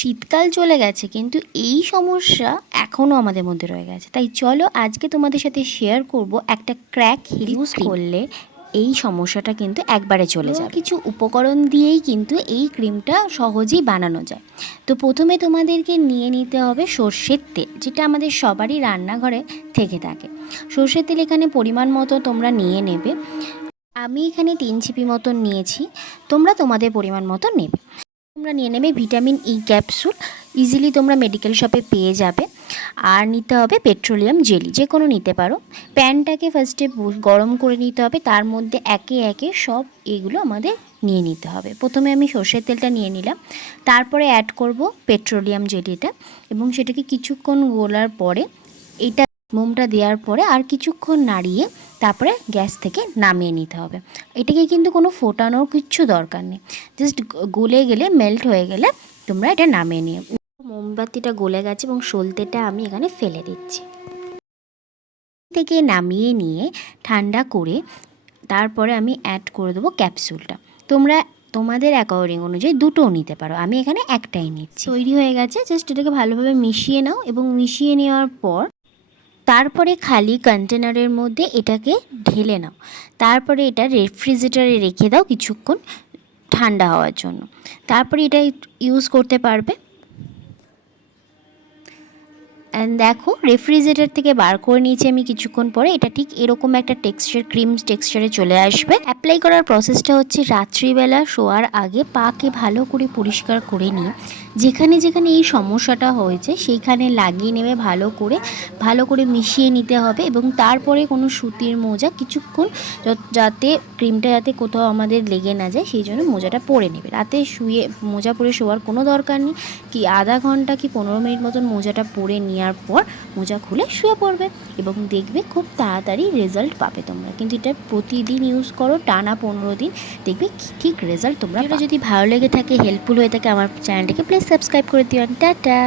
শীতকাল চলে গেছে কিন্তু এই সমস্যা এখনও আমাদের মধ্যে রয়ে গেছে। তাই চলো আজকে তোমাদের সাথে শেয়ার করব একটা ক্র্যাক হিল ইউজ করলে এই সমস্যাটা কিন্তু একবারে চলে যাবে। কিছু উপকরণ দিয়েই কিন্তু এই ক্রিমটা সহজেই বানানো যায়। তো প্রথমে তোমাদেরকে নিয়ে নিতে হবে সর্ষের তেল, যেটা আমাদের সবারই রান্নাঘরে থেকে থাকে। সর্ষের তেল এখানে পরিমাণ মতো তোমরা নিয়ে নেবে। আমি এখানে 3 ছিপি মতন নিয়েছি, তোমরা তোমাদের পরিমাণ মতো নেবে। তোমরা নিয়ে নেবে ভিটামিন ই ক্যাপসুল, ইজিলি তোমরা মেডিকেল শপে পেয়ে যাবে। আর নিতে হবে পেট্রোলিয়াম জেলি, যে কোনো নিতে পারো। প্যানটাকে ফার্স্টে গরম করে নিতে হবে, তার মধ্যে একে একে সব এগুলো আমাদের নিয়ে নিতে হবে। প্রথমে আমি সর্ষের তেলটা নিয়ে নিলাম, তারপরে অ্যাড করব পেট্রোলিয়াম জেলিটা এবং সেটাকে কিছুক্ষণ গোলার পরে এটা মোমটা দেওয়ার পরে আর কিছুক্ষণ নাড়িয়ে তারপরে গ্যাস থেকে নামিয়ে নিতে হবে। এটাকে কিন্তু কোনো ফোটানোর কিচ্ছু দরকার নেই, জাস্ট গলে গেলে মেল্ট হয়ে গেলে তোমরা এটা নামিয়ে নিও। মোমবাতিটা গলে গেছে এবং সলতেটা আমি এখানে ফেলে দিচ্ছি। থেকে নামিয়ে নিয়ে ঠান্ডা করে তারপরে আমি অ্যাড করে দেবো ক্যাপসুলটা। তোমরা তোমাদের অ্যাকর্ডিং অনুযায়ী দুটোও নিতে পারো, আমি এখানে একটাই নিচ্ছি। তৈরি হয়ে গেছে, জাস্ট এটাকে ভালোভাবে মিশিয়ে নাও এবং মিশিয়ে নেওয়ার পর তারপরে খালি কন্টেনারের মধ্যে এটাকে ঢেলে নাও। তারপরে এটা রেফ্রিজারেটরে রেখে দাও কিছুক্ষণ ঠান্ডা হওয়ার জন্য, তারপরে এটা ইউজ করতে পারবে। অ্যান্ড দেখো রেফ্রিজারেটর থেকে বার করে নিয়েছি আমি কিছুক্ষণ পরে, এটা ঠিক এরকম একটা টেক্সচার, ক্রিম টেক্সচারে চলে আসবে। অ্যাপ্লাই করার প্রসেসটা হচ্ছে রাত্রিবেলা শোয়ার আগে পাকে ভালো করে পরিষ্কার করে নিয়ে যেখানে যেখানে এই সমস্যাটা হয়েছে সেইখানে লাগিয়ে নেবে, ভালো করে মিশিয়ে নিতে হবে। এবং তারপরে কোনো সুতির মোজা কিছুক্ষণ, যাতে ক্রিমটা যাতে কোথাও আমাদের লেগে না যায় সেই জন্য মোজাটা পরে নেবে। রাতে শুয়ে মোজা পরে শোয়ার কোনো দরকার নেই, কি আধা ঘন্টা কি 15 মিনিট মতন মোজাটা পরে নেওয়ার পর মোজা খুলে শুয়ে পড়বে এবং দেখবে খুব তাড়াতাড়ি রেজাল্ট পাবে তোমরা। কিন্তু এটা প্রতিদিন ইউজ করো, টানা 15 দিন, দেখবে ঠিক রেজাল্ট তোমরা। এটা যদি ভালো লেগে থাকে, হেল্পফুল হয়ে থাকে আমার চ্যানেলটাকে প্লিজ সাবস্ক্রাইব করে দিও। টাটা।